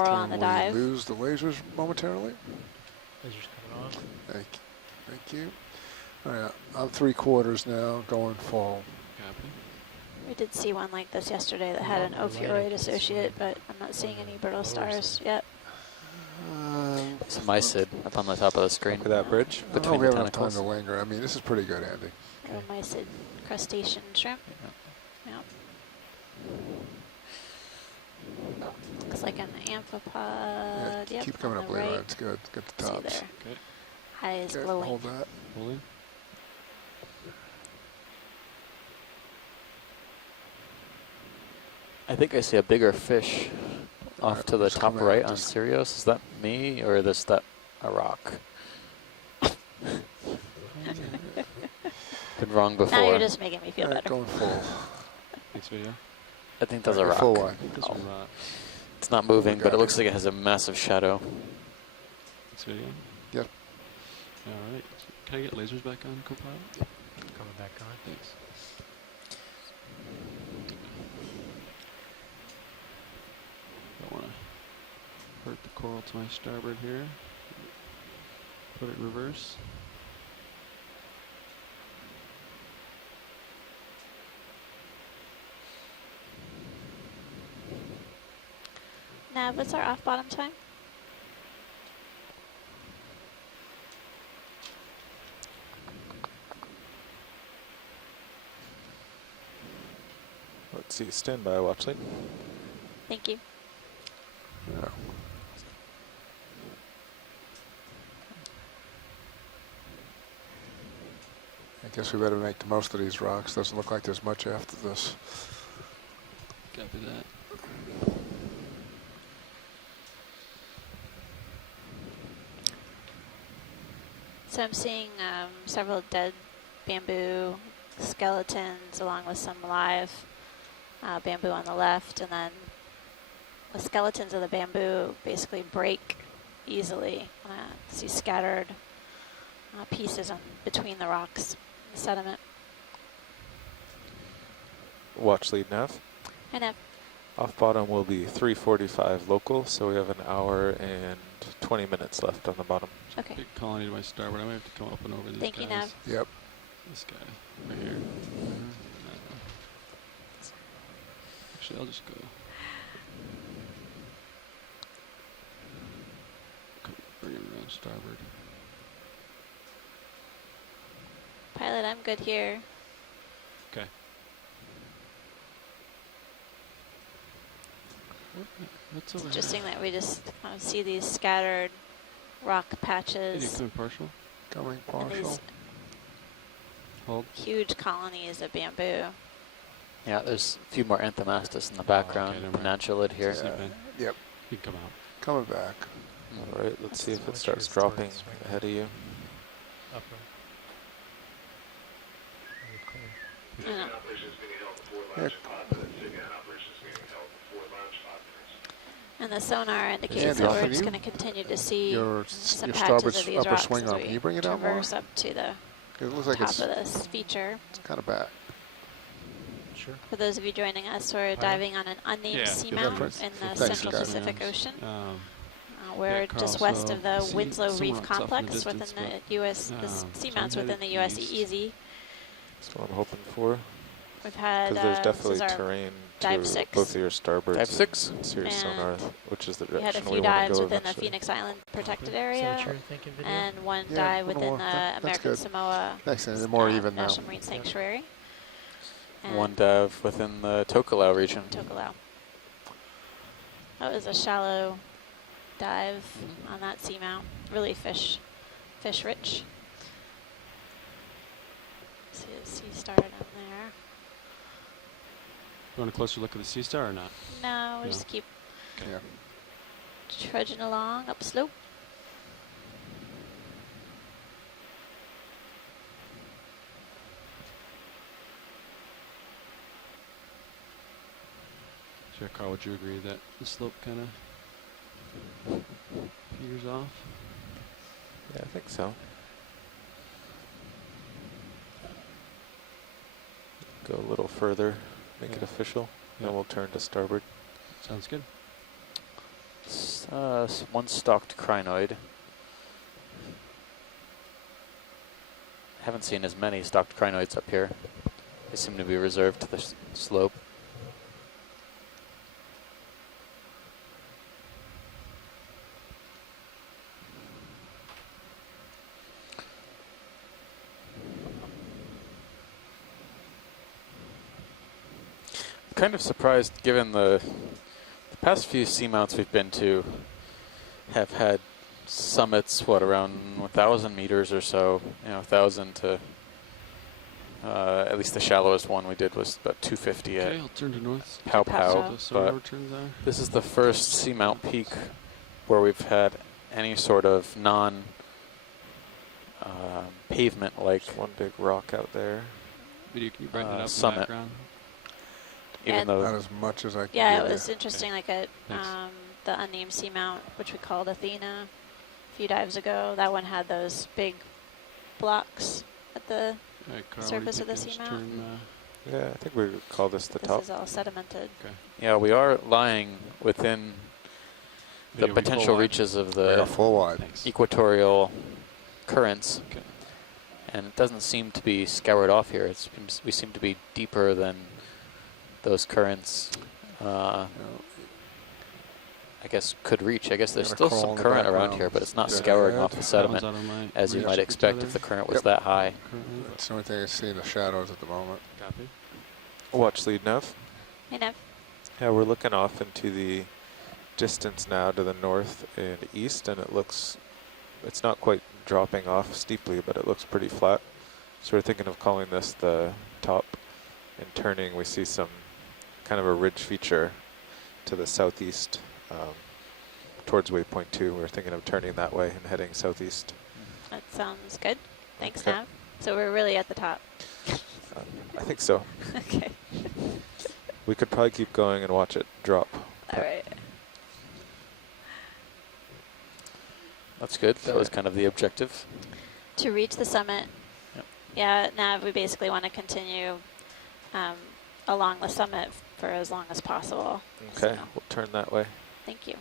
on the dive. Lose the lasers momentarily. Lasers coming on. Thank you. All right, I'm 3/4 now, going full. Copy. We did see one like this yesterday that had an ophiuroid associate, but I'm not seeing any brittle stars yet. It's a mysid up on the top of the screen. Look at that bridge. Between we the have enough time tentacles. to linger. I mean, this is pretty good, Andy. Okay. Mysid crustacean shrimp. Yeah. Looks like an amphipod. Yep, keep coming on up, the Levi. right. It's good. Get the See tops. there. Good. Eyes Good. glowing. Hold that. Holding. I think I see a bigger fish off Alright, to the just top come out, right on just- Sirius. Is that me or is that a rock? Been wrong Now before. you're just making me feel All right, better. going full. Next video. I think that's a Okay, rock. full one. This Oh. one rock. It's not moving, We but got it looks it. like it has a massive shadow. Next video. Yep. All right. Can I get lasers back on, Copilot? Coming back on. Thanks. Don't want to hurt the coral to my starboard here. Put it in reverse. Nav, what's our off bottom time? Let's see, stand by, watch lead. Thank you. Yeah. I guess we better make the most of these rocks. Doesn't look like there's much after this. Copy that. So I'm seeing several dead bamboo skeletons along with some live bamboo on the left, and then the skeletons of the bamboo basically break easily. I see scattered pieces on between the rocks, the sediment. Watch lead nav. And Off bottom will be 3:45 local, so we have an hour and 20 minutes left on the bottom. okay, Big colony to my starboard. I might have to come up and over these thank guys. you, Nav. Yep. This guy right here. Actually, I'll just go. Bring him around starboard. Pilot, I'm good here. Okay. What's over Interesting that we just see these scattered rock here? Hey, you patches coming partial? Coming and these partial. Hold. huge colonies of bamboo. Yeah, there's a few more anthomastus in the background. okay, never mind. Pennantulid here. Sleep in. Yep. You can come out. Coming back. All right, let's see if it Watch starts your dropping forward swing. ahead of you. Upper. Very clear. I know. Yeah. And the sonar indicates Andy, that we're can just you- going to continue to see Your some your patches starboard of these upper rocks swing as arm. we Can you bring it out more? traverse up to the It looks like top it's of this feature. kind of back. Sure. For those of you joining us, we're diving on an unnamed Yeah. seamount Difference. in the Thanks, Central guys. Pacific Ocean. Yeah, We're Carl, just west so of the see Winslow somewhere Reef else off in the complex within distance, the U.S. The so seamounts I'm within the headed U.S. east. EEZ. That's what I'm hoping for. We've had Because there's this definitely is our terrain dive to 6. both of your starboards Dive 6? and Sirius And sonar, which is the we had a direction few we want to dives go within the eventually. Phoenix Island protected Is that area, what you're thinking, video? and one Yeah, dive a little within more. the That's American good. Samoa Thanks, Andy. More even now. National Marine Sanctuary. And One dive within the Tokelau region. Tokelau. That was a shallow dive on that seamount. Really fish rich. See a sea star down there. You want a closer look at the sea star or not? No, we No. just keep Yeah. trudging along up slope. Sure, Carl, would you agree that the slope kind of peters off? Yeah, I think so. Go a little further, make it Yeah. official, Yeah. then we'll turn to starboard. Sounds good. One stalked crinoid. Haven't seen as many stalked crinoids up here. They seem to be reserved to the slope. Kind of surprised, given the past few seamounts we've been to have had summits, what, around 1,000 meters or so, 1,000 to, at least the shallowest one we did was about 250 Okay, at I'll turn to north. Pow Pow. Pow. The sonar But turns there. this is the first seamount peak where we've had any sort of non-pavement like There's one big rock out there. Video, can you brighten it up in the summit. background? even And- though Not as much as I can Yeah, give it you. was interesting, like at Thanks. the unnamed seamount, which we called Athena a few dives ago. That one had those big blocks at the, All right, Carl, Surface what of do the you think? seamount? Turn, Yeah, I think we would call this the this top. is all sedimented. yeah, we are lying within the video, we full potential wide? reaches of We are the full wide. Thanks. equatorial currents, Okay. and it doesn't seem to be scoured off here. We seem to be deeper than those currents, I guess, could reach. I guess there's Got a still crawl some in the current around background. here, but it's not Yeah. scouring off the That one's sediment out of my as you reach. might Picture expect there. if the current was Yep. that high. Currently. That's the only thing I see in the shadows at the moment. Copy. Watch lead nav. Hey, Nev. Yeah, we're looking off into the distance now to the north and east, and it's not quite dropping off steeply, but it looks pretty flat. So we're thinking of calling this the top. And turning, we see some kind of a ridge feature to the southeast towards waypoint 2. We're thinking of turning that way and heading southeast. That sounds good. Thanks, Okay. Nav. So we're really at the top. I think so. Okay. We could probably keep going and watch it drop. All right. That's good. That was kind of the objective. To reach the summit, Yep. yeah, Nav, we basically want to continue along the summit for as long as possible. Okay, So, we'll turn that way. thank you.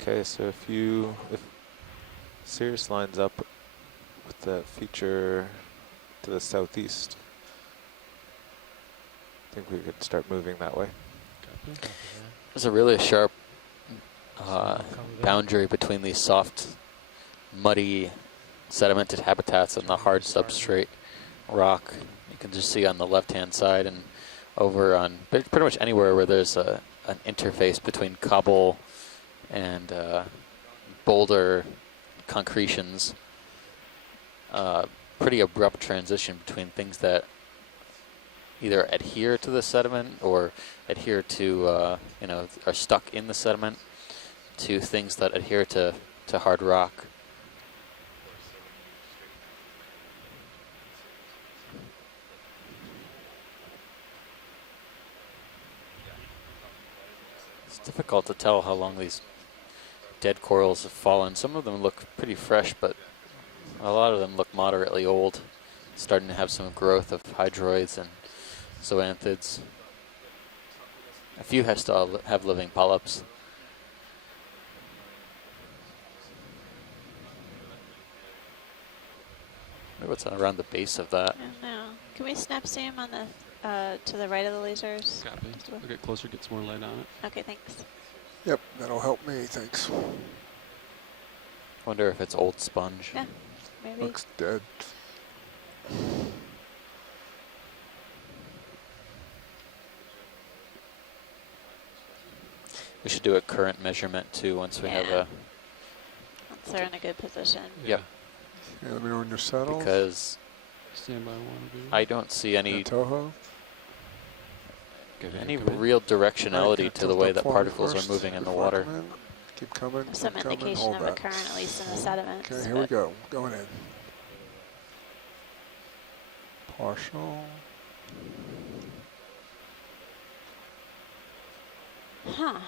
Okay, so if Sirius lines up with the feature to the southeast, I think we could start moving that way. Copy. There's a really sharp Copy that. boundary between these soft, muddy, sedimented habitats and the hard substrate rock. You can just see on the left-hand side and over on pretty much anywhere where there's an interface between cobble and boulder concretions. Pretty abrupt transition between things that either adhere to the sediment or adhere to, are stuck in the sediment, to things that adhere to hard rock. It's difficult to tell how long these dead corals have fallen. Some of them look pretty fresh, but a lot of them look moderately old, starting to have some growth of hydroids and zoanthids. A few still have living polyps. Maybe what's around the base of that? I don't know. Can we snap zoom on the to the right of the lasers? Copy. Just a- I'll get closer, get some more light on it. Okay, thanks. Yep, that'll help me, thanks. Wonder if it's old sponge. Yeah, maybe. Looks dead. We should do a current measurement too once we have Yeah. a, Once they're in a good position. Yep. Yeah, let me know when you're settled. because Stand by one. Video. I don't see any Toho. Go ahead, any come in. real Alright, directionality gonna to the tilt way up that for me particles first are moving in the before I water. come in. Keep coming. Some keep coming. indication Hold of a that. current, at least in the sediments. Okay, here we but go. Going in. partial. Huh.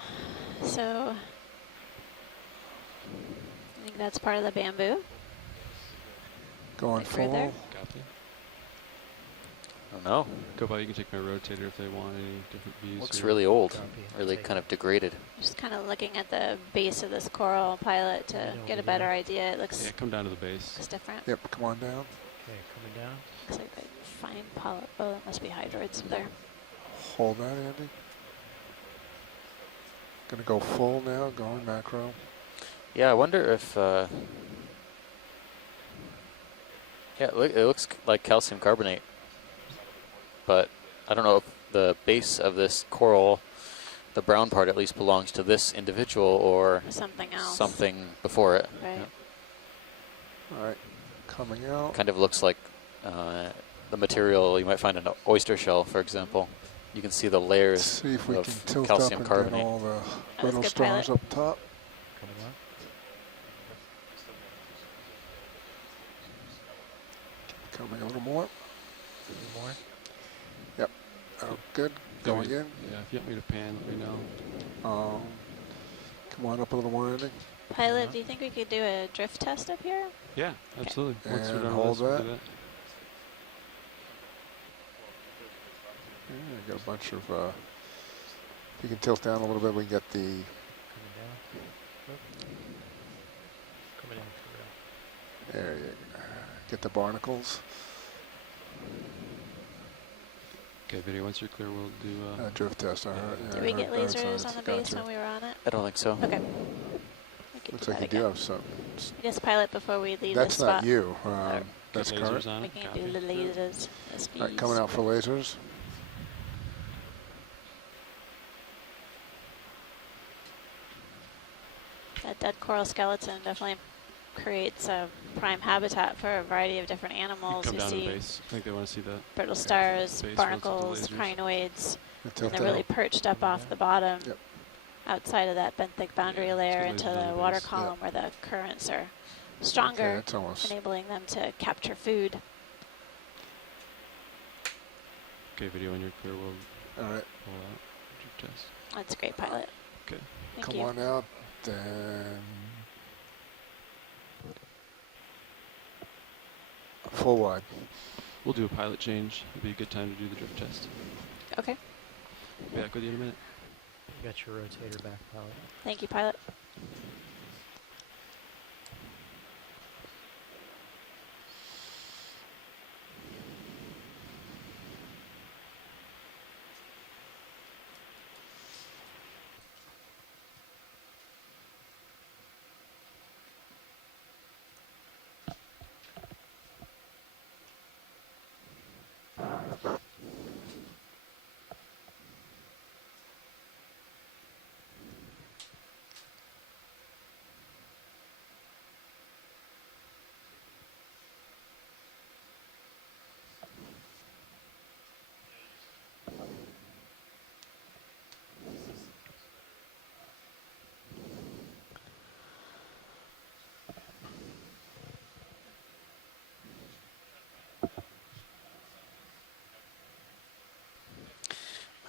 So I think that's part of the bamboo. Going Like full. right there? Copy. I don't know. Go by, you can take my rotator if they want any different views. Looks here. really old, Copy. really Take kind it. of degraded. Just kind of looking at the base of this coral pilot to Right get a over better here. idea. It looks, Yeah, come down to the base. looks different. Yep, come on down. Okay, coming down. Looks like a fine polyp. Oh, that must be hydroids there. Hold that, Andy. Gonna go full now, going macro. Yeah, I wonder if. Yeah, it looks like calcium carbonate, but I don't know if the base of this coral, the brown part at least, belongs to this individual or Something else. something before it. Right. All right, coming out. Kind of looks like the material you might find in an oyster shell, for example. You can see the Let's layers see if we of can tilt calcium up and carbonate. get all the was little good, stars pilot. up top. Coming up. Coming a little more. A little more. Oh, good. Going in. Yeah, if you want me to pan, let me know. Come on up a little more, Andy. Pilot, do you think we could do a drift test up here? Yeah, absolutely. Once we're And done hold with this, we'll that. do that. Yeah, got a bunch of. If you can tilt down a little bit, we can get the. Coming down. Oop. Coming down. Coming down. There you go. Get the barnacles. Okay, video, once you're clear, we'll do... Drift test. I heard. Yeah, Did I we heard get both lasers sides. on the base Gotcha. when we were on it? I don't think so. Okay. We could Looks do like that you do again. have some. I guess pilot before we leave That's this not spot. you. Or That's lasers current. on We it. can Copy. do the lasers. The All right, coming out for lasers. That dead coral skeleton definitely creates a prime habitat for a variety of different You animals. come You down to the see base. I think they want to see that. brittle stars, Base barnacles, relative to crinoids, and Tilt they're really down. perched up off the bottom Yep. outside of that benthic boundary Yeah, layer two into lasers on the the water base. column where the currents are Okay, stronger, that's almost. enabling them to capture food. Okay, video, when you're clear, we'll All right, pull out. Drift test. That's great, pilot. Okay. Thank come you. on out. Then. Full wide. We'll do a pilot change. It'll be a good time to do the drift test. Okay. Be back with you in a minute. You got your rotator back, pilot. Thank you, pilot.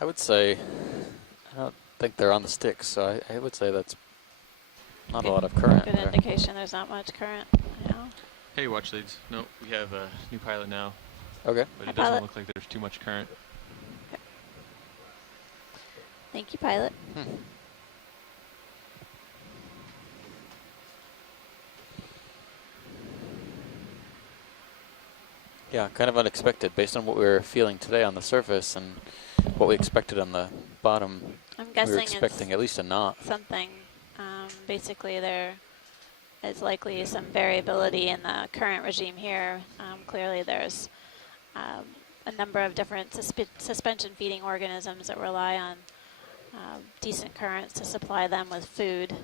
I would say, I don't think they're on the sticks, so I would say that's not a lot of current Good there. indication there's not much current now. Hey, watch leads. No, we have a new pilot now, Okay. but Hi, it doesn't pilot. look like there's too much current. Thank you, pilot. Yeah, kind of unexpected based on what we were feeling today on the surface and what we expected on the bottom. I'm We guessing were expecting it's at least a knot. something. Basically, there is likely some variability in the current regime here. Clearly, there's a number of different suspension feeding organisms that rely on decent currents to supply them with food.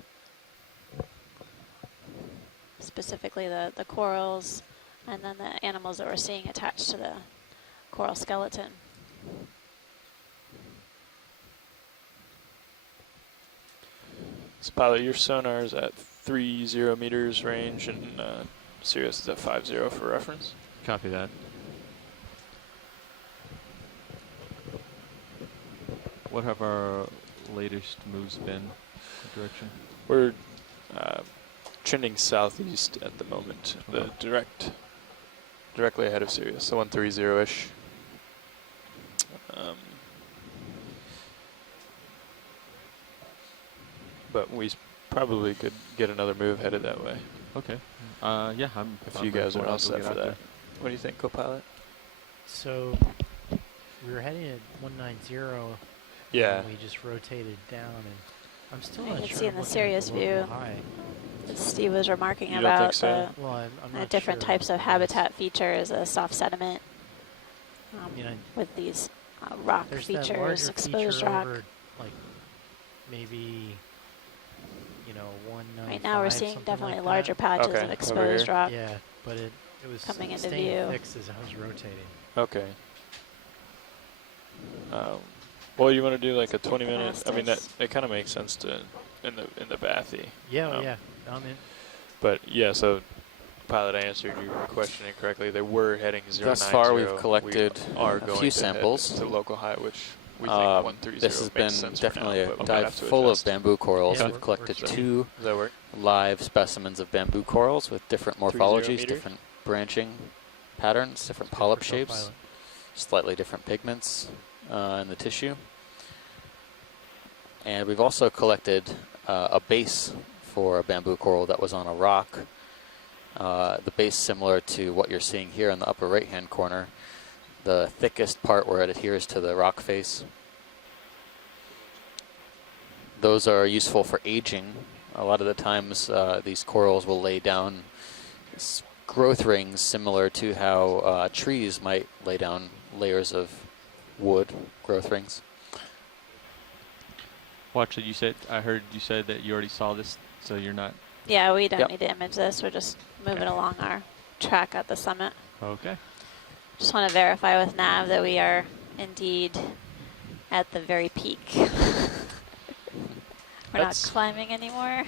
Specifically, the corals, and then the animals that we're seeing attached to the coral skeleton. So pilot, your sonar is at 30 meters range and Sirius is at 50 for reference. Copy that. What have our latest moves been? What direction? We're trending southeast at the moment. Okay. The directly ahead of Sirius, so 130-ish. But we probably could get another move headed that way. Okay. Yeah, I'm. If I'm you ready guys for are it. all I'll go set get for out that. there. What do you think, co-pilot? So we were heading at 190. Yeah. And we just rotated down, and I'm still You not can sure. see in I'm the looking at Sirius local view. high. That Steve was remarking You don't think about so? Well, I'm the not different sure. types of Yes. habitat features, soft sediment You know, with these rock there's that features, larger exposed feature rock. over, like maybe, 195. Right now we're seeing something definitely like larger that. patches Okay, of over exposed here. rock. Yeah, but it was Coming into staying view. fixed as I was rotating. Okay. Well, you want to do like a 20-minute? I mean, that kind of makes sense to in the bathy. Yeah, yeah. I'm in. But yeah, so pilot, I answered your question incorrectly. They were heading 090. Thus far, we've collected we are a going few to samples. head to local high, which we think 130 This has makes been sense definitely for now, a but we'll dive have to full of adjust. bamboo corals. Yeah, We've collected works for me. 2 Does that work? live specimens of bamboo corals with different 30 morphologies, meters? different branching patterns, different Good polyp for shapes, co-pilot. slightly different pigments in the tissue. And we've also collected a base for a bamboo coral that was on a rock. The base similar to what you're seeing here in the upper right-hand corner. The thickest part where it adheres to the rock face. Those are useful for aging. A lot of the times these corals will lay down growth rings similar to how trees might lay down layers of wood growth rings. Watch it. I heard you said that you already saw this, so you're not. Yeah, we don't Yep. need to image this. We're just moving along our track at the summit. Okay. Just want to verify with Nav that we are indeed at the very peak. We're not That's- climbing anymore.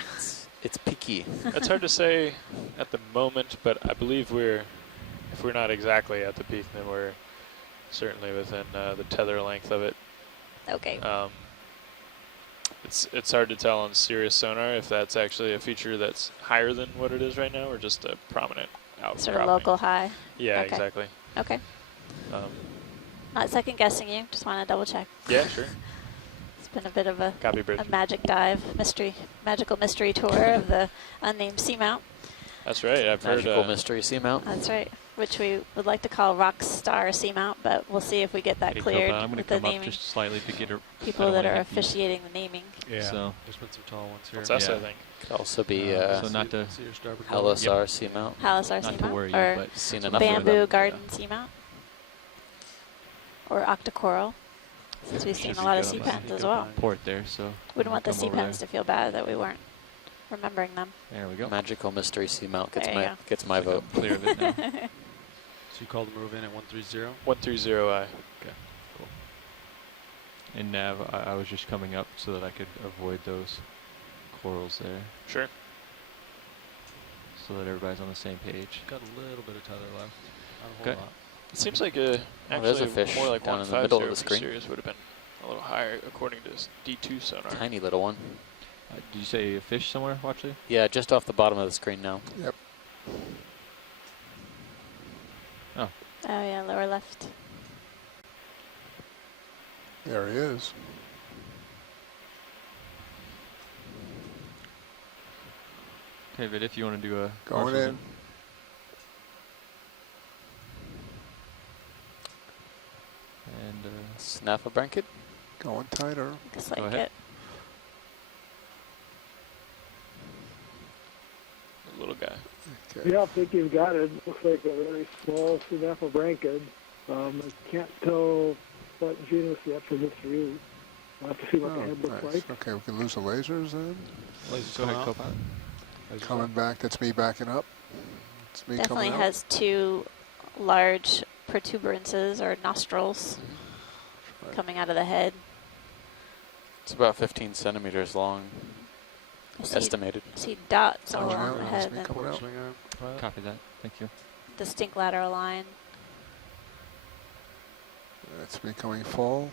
It's peaky. It's hard to say at the moment, but I believe if we're not exactly at the peak, then we're certainly within the tether length of it. Okay. It's hard to tell on Sirius sonar if that's actually a feature that's higher than what it is right now, or just a prominent outcropping. Sort of local high. Yeah, Okay. exactly. Okay. Um, Not second guessing you. Just want to double check. yeah, sure. It's been a bit of a Copy, Bridge. magic dive, magical mystery tour of the unnamed seamount. That's right. I've Magical heard. mystery seamount. That's right. Which we would like to call Rock Star Seamount, but we'll see if we get that Hey, cleared co-pilot, I'm going to with the come up naming. just slightly to get her. People I that don't are wanna hit you. officiating the naming. Yeah. So- There's been some tall ones here. What's us, I Yeah. think. Could also be So not to See your starboard quarter. Halosar seamount. Halasar not to Seamount. worry you, Or but Seen that's enough what of I'm Bamboo doing. Garden Seamount. Or Octocoral. Since we've seen Should a lot of be sea good. pens as well. Port there, so. Wouldn't want the come sea over pens there. to feel bad that we weren't remembering them. There we go. Magical mystery seamount gets There you my go. gets my vote. I'm clear of it now. So you called the move in at 130? 130I. In nav, I was just coming up so that I could avoid those corals there, Sure. so that everybody's on the same page. Got a little bit of tether left. Not a whole Okay. lot. It seems like there's actually a fish more like down in the 150 middle of the for screen. Sirius would have been a little higher according to D2 sonar. Tiny little one. Did you say a fish somewhere, Watchley? Yeah, just off the bottom of the screen now. Yep. Oh yeah, lower left. There he is. Okay, Vid, if you want to do a Going partial in. And Snappa blanket. Going tighter. Looks Go like ahead. it. The little guy. Okay. Yeah, I think you've got it. Looks like a very small Synaphobranchid. I can't tell what genus yet from this view. I'll have to see what the Oh, head looks nice. like. Okay, we can lose the lasers then. Lasers go ahead, coming out. co-pilot. Lasers Coming out. back. That's me backing up. It's me Definitely coming out. has 2 large protuberances or nostrils Right. coming out of the head. It's about 15 centimeters long, I see, estimated. see dots all Coming along out, the that's head me and coming Port out. swing arm, pilot. Copy that. Thank you. distinct lateral line. That's me coming full.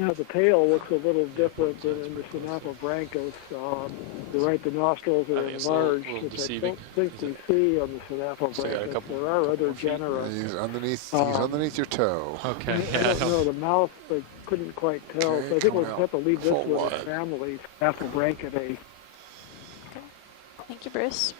Now the tail looks a little different than in the Synaphobranchus. You're right, the nostrils I are think it's a little enlarged, which deceiving. I don't think we see on the Still got a Synaphobranchus. couple- There are other couple feet. genera. He's underneath. Um, He's underneath your toe. Okay. I Yeah. don't know, the mouth, I couldn't quite tell. Okay, So I think coming we'll out have to leave this full with wide. the family, Synaphobranchidae. Thank you, Bruce.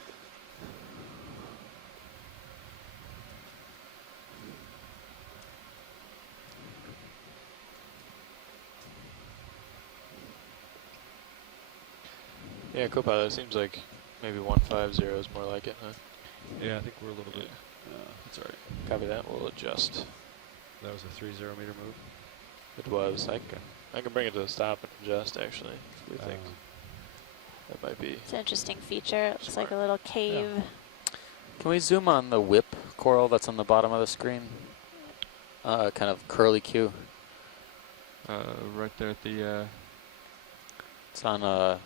Yeah, Copilot, it seems like maybe 150 is more like it, huh? Yeah, I think we're a little bit. That's all right. Copy that, we'll adjust. That was a 30 meter move. It was. I can bring it to a stop and adjust, actually, if we think that might be. It's an interesting feature. It looks like a little cave. Can we zoom on the whip coral that's on the bottom of the screen? Kind of curly Q. Right there at the. It's on kind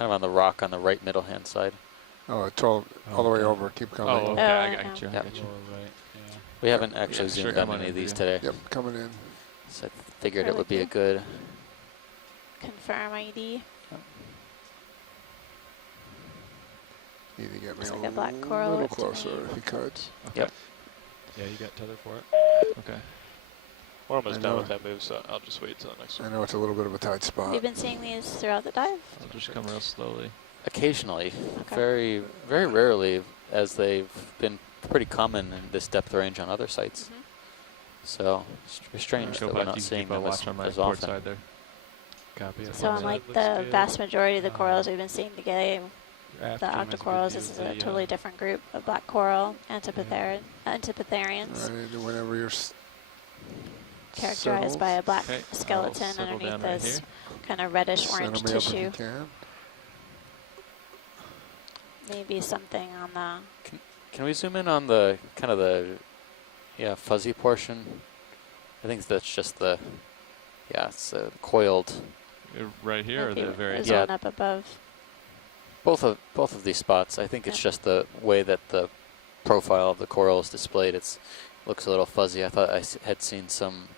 of on the rock on the right middle hand side. Oh, it's all the way over. Keep coming. Oh, okay. Oh, I yeah. got you. I Yep. got you. Right. Yeah. We haven't actually Yeah, sure, zoomed come on on any of in, these yeah. today. Yep, coming in. So I figured it Curly would be a Q. good. Confirm ID. Need to get me Looks a like a black coral little to closer me. if you could. Yep. Yeah, you got tether for it. Okay. We're almost I done know. with that move, so I'll just wait till the next I one. know it's a little bit of a tight Have spot. you been seeing these throughout the dive? I'll just come real slowly. Occasionally, Okay. very, very rarely, as they've been pretty common in this depth range on other sites. Mhm. So it's strange that we're not seeing them watch on my as port often. side there. Copy. So unlike the vast majority of the corals we've been seeing today, the octocorals, this is a totally different group of black coral, Antipitherians, Right, whenever you're characterized by a black Okay, I'll skeleton settle underneath down right this here. kind of reddish center orange me up if you tissue. can. Maybe something on the Can we zoom in on the kind of the fuzzy portion? I think that's just the it's coiled. Right here or maybe the very. there's Yeah. one up above. Both of these spots. I think it's Yeah. just the way that the profile of the coral is displayed. Looks a little fuzzy. I thought I had seen some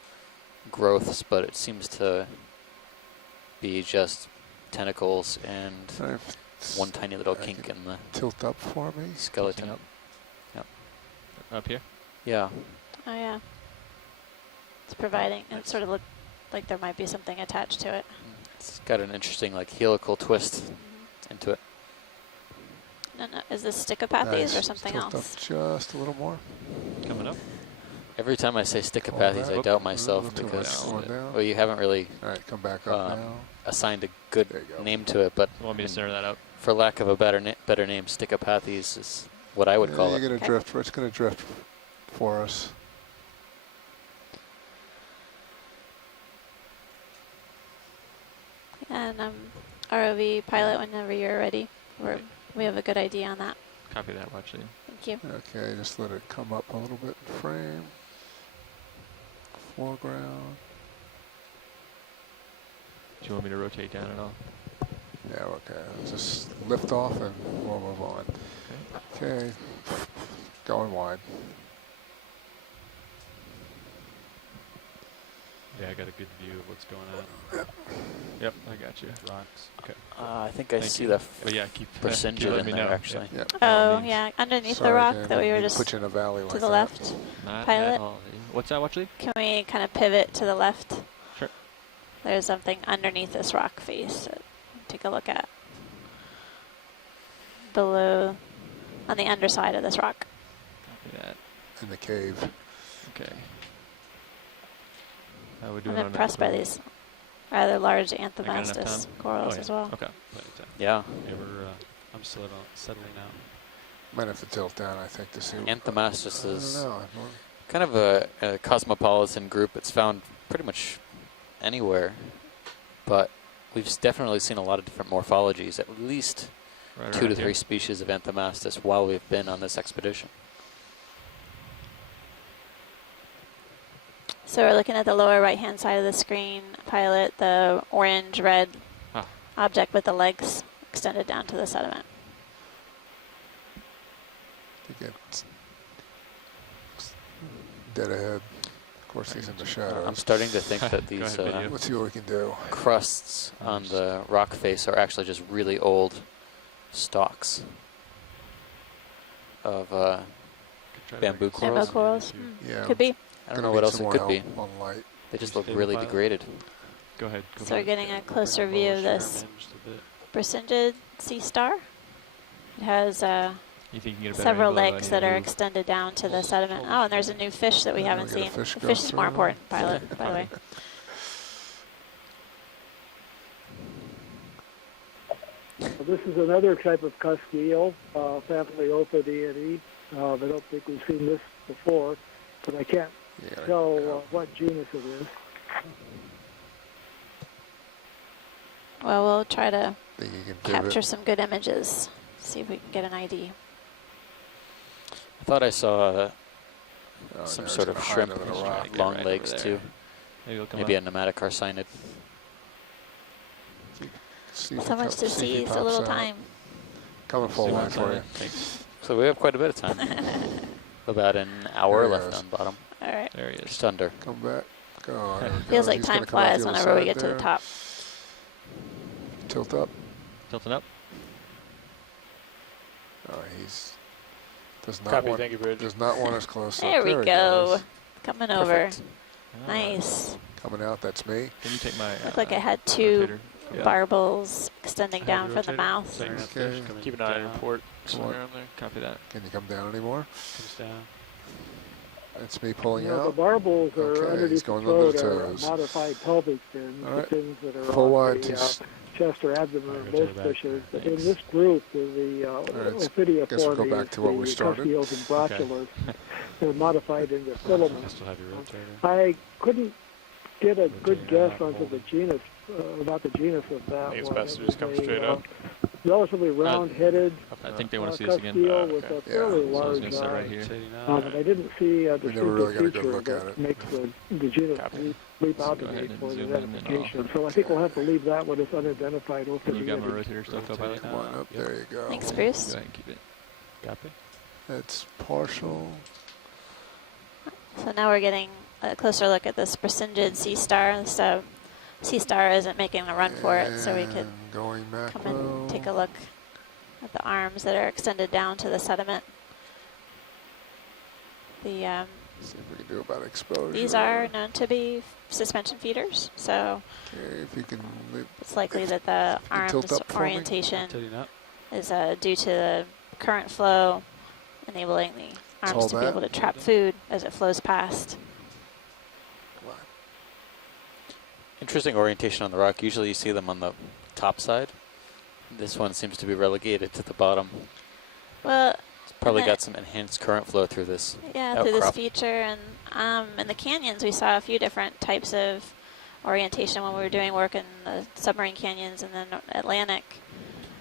growths, but it seems to be just tentacles and Right, one tiny little I kink can in the tilt up for me. skeleton. Up. Up here. Yeah. Oh yeah. It's providing, it sort of looked like there might be something attached to it. It's got an interesting like helical twist into it. No, is this Stichopathes Nice. or something Tilt else? up just a little more. Coming up. Every time I say Stichopathes, I back. doubt A myself little too because much. Going down. well, you haven't really All right, come back up now. assigned a good There you go. name to it, but You want me to center that up? for lack of a better name, Stichopathes is what I would Yeah, call you're it. gonna Okay. drift. It's gonna drift for us. And ROV pilot whenever you're ready. We have a good idea on that. Copy that, watch it. Thank you. Okay, just let it come up a little bit in frame. Foreground. Do you want me to rotate down at all? Yeah, okay. Just lift off and we'll move on. Okay, going wide. Yeah, I got a good view of what's going on. Yep, I got you. Rocks. Okay. I think I Thank see you. the But yeah, keep percentage keep letting in me there know. actually. Yep. By all Oh means. yeah, underneath Sorry, the rock Dan, that we didn't were mean to just put you in a valley like to the that. left. Not Pilot. at all. What's that, Watchley? Can we kind of pivot to the left? Sure. There's something underneath this rock face. Take a look at. Below, on the underside of this rock. Copy that. In the cave. Okay. How we doing I'm on impressed that? by these rather large enough Anthomastus time? corals Oh, yeah. as well. Okay. Yeah. Yeah, I'm settling out. Might have to tilt down, I think, to see. Anthomastus I is don't know. kind of a cosmopolitan group. It's found pretty much anywhere, but we've definitely seen a lot of different morphologies, at least Right 2 to around 3 here. species of Anthomastus while we've been on this expedition. So we're looking at the lower right-hand side of the screen, pilot, the orange-red Ah. object with the legs extended down to the sediment. To get dead ahead. course, he's in the I'm shadows. starting to think that Go these ahead, video. Let's see what we can do. crusts on the rock face are actually just really old stalks of Could try to bamboo make it corals. Bamboo corals. too. Yeah. Could be. I don't Gonna know need what else some it more could be. help on light. They just Can look you really stabilize? degraded. Go ahead. Go So we're for it. getting a closer Bring view the of bow this managed a bit. Brisingid sea star. It has You think you can get a better several angle of legs any that of are the- extended down to the sediment. Oh, and there's a new fish that we Yeah, haven't we got a seen. fish The go fish is more through. important, pilot, by the way. Well, this is another type of cusk eel, family Ophidiidae. I don't think we've seen this before, but I can't Yeah, tell what genus it is. Well, we'll try to think you can do capture it. some good images. See if we can get an ID. I thought I saw Oh, some no, sort it's of gonna hide shrimp, under the Just try rock. to get long right legs over too. there. Maybe it'll come Maybe a up. pneumatic arsinid. See if So he much co- to see if see, he so little pops out. time. Coming full See line what's for on you. it. Thanks. So we have quite a bit of time. About an hour There he left is. on bottom. All right. There he is. Just under. Come back. Go on. There we Feels go. like He's time gonna come out flies the other whenever we side get to the there. top. Tilt up. Tilting up. Oh, he's does not Copy, want thank you, Bridge. does not want us close There up. we he go. goes. Coming over. Perfect. Ah, Nice. Coming out. That's me. Can you take my? Looked like I had two rotator? Yeah. barbels extending I have down the from the rotator. mouth. Sorry, not Okay. fish coming Keep an eye on your down. port. Come Somewhere on. on there. Copy that. Can you come down anymore? Comes down. That's me pulling You know, the out. barbels are Okay, he's underneath the going under the throat are toes. modified pelvic fins, All the right. fins that are Full on wide the to s- chest or abdomen of Rotate most it back. fishes. But in Thanks. this group, the let's- Ophidiiformes, guess we'll go back to what we the started. cusk eels and brochulus, they're modified into I filaments. still have your rotator. I couldn't get a good Rotate guess out, onto hold the it. genus, about the genus of that I think it's one. best to It just was come straight up. Relatively round-headed I think they want to see us cusk again. eel Oh, with okay. a fairly Yeah. So I was large gonna sit eye. right here. Rotating But out. I didn't see a We never really got a distinctive good feature look at that it. makes the genus Copy. leap So out go to ahead me and for zoom in and identification. So I think we'll have to leave that one as unidentified. And you got my rotator stuff up, Rotate. Pilot? Come on up. Yep. There you go. Thanks, Go Bruce. ahead and keep it. Copy. That's partial. So now we're getting a closer look at this Brisingid sea star. So sea star isn't making a run for it, so we could And going macro. come and take a look at the arms that are extended down to the sediment. The See if we can do about exposure. these are known to be suspension feeders, so Okay, if you can. it's likely that the you tilt arms up for me? orientation Rotating up. is due to the current flow, enabling the all arms to be that? able to trap food as it flows past. Interesting orientation on the rock. Usually you see them on the top side. This one seems to be relegated to the bottom. Well, It's probably And the- got some enhanced current flow through this. yeah, through this outcrop. feature, and in the canyons we saw a few different types of orientation when we were doing work in the submarine canyons in the Atlantic.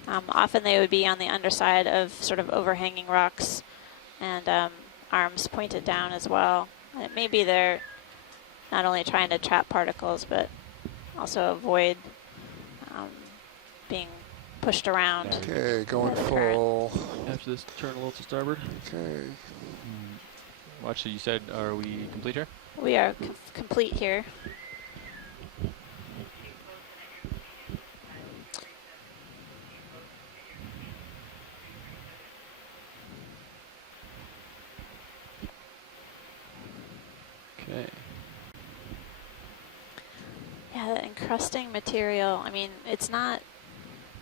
Often they would be on the underside of sort of overhanging rocks, and arms pointed down as well. And maybe they're not only trying to trap particles, but also avoid being pushed around. Okay, going That's current. full. After this, turn a little to starboard. Okay. Watch, so you said, are we complete here? We are complete here. Okay. Yeah, the encrusting material. I mean, it's not.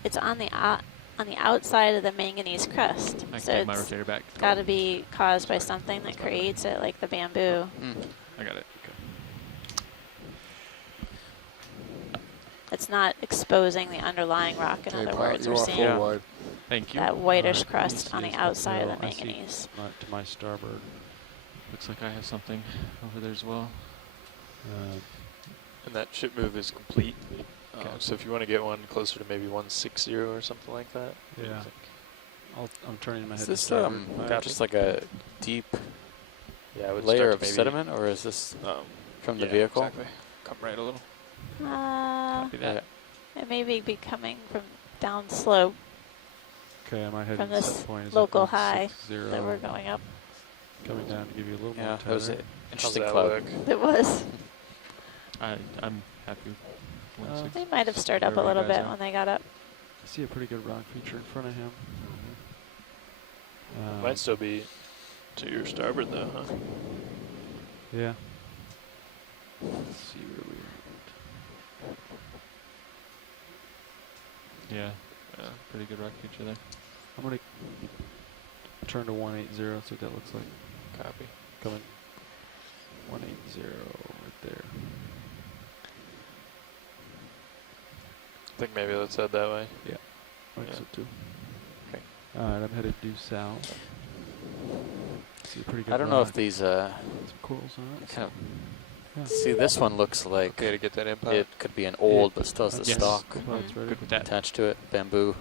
It's on the outside of the manganese crust, I can so take my it's rotator back. got to be caused by something that creates it, like the bamboo. Mm. I got it. Okay. It's not exposing the underlying rock. In Okay, other pilot, words, you we're are seeing full Yeah. wide. Thank you. that whitish Let me crust see on the this outside of the material. I see. manganese. To my starboard. Looks like I have something over there as well. And that ship move is complete. Okay. So if you want to get one closer to maybe 160 or something like that. what do you Yeah. think? I'm turning my Is head to this starboard. Copy. just like a deep Yeah, I would layer start of to maybe, sediment, or is this from the yeah, vehicle? Exactly. Come right a little. Copy that. It may be coming from down slope Okay, my head from set this point is local at high 160. that we're going up. coming down to give you a little Yeah, more that was tether. an interesting that cloud. look? It was. I'm happy. with 160. They might have stirred up a Wherever you little guys bit are. when they got up. I see a pretty good rock feature in front of him. Might still be to your starboard though, huh? Yeah. Let's see where we are. Yeah, pretty good rock feature there. I'm gonna turn to 180. See what that looks like. Copy. Coming. 180 right there. I think maybe let's head that way. I think Yeah. so too. Okay. Alright, I'm headed due south. See a pretty good I don't know if rock. these Some corals on it. kind of. Yeah. See, this one looks like Okay to get that impact. it could be an old, but still has the Yes. stalk Well, it's ready. Good with that. attached to it. Bamboo.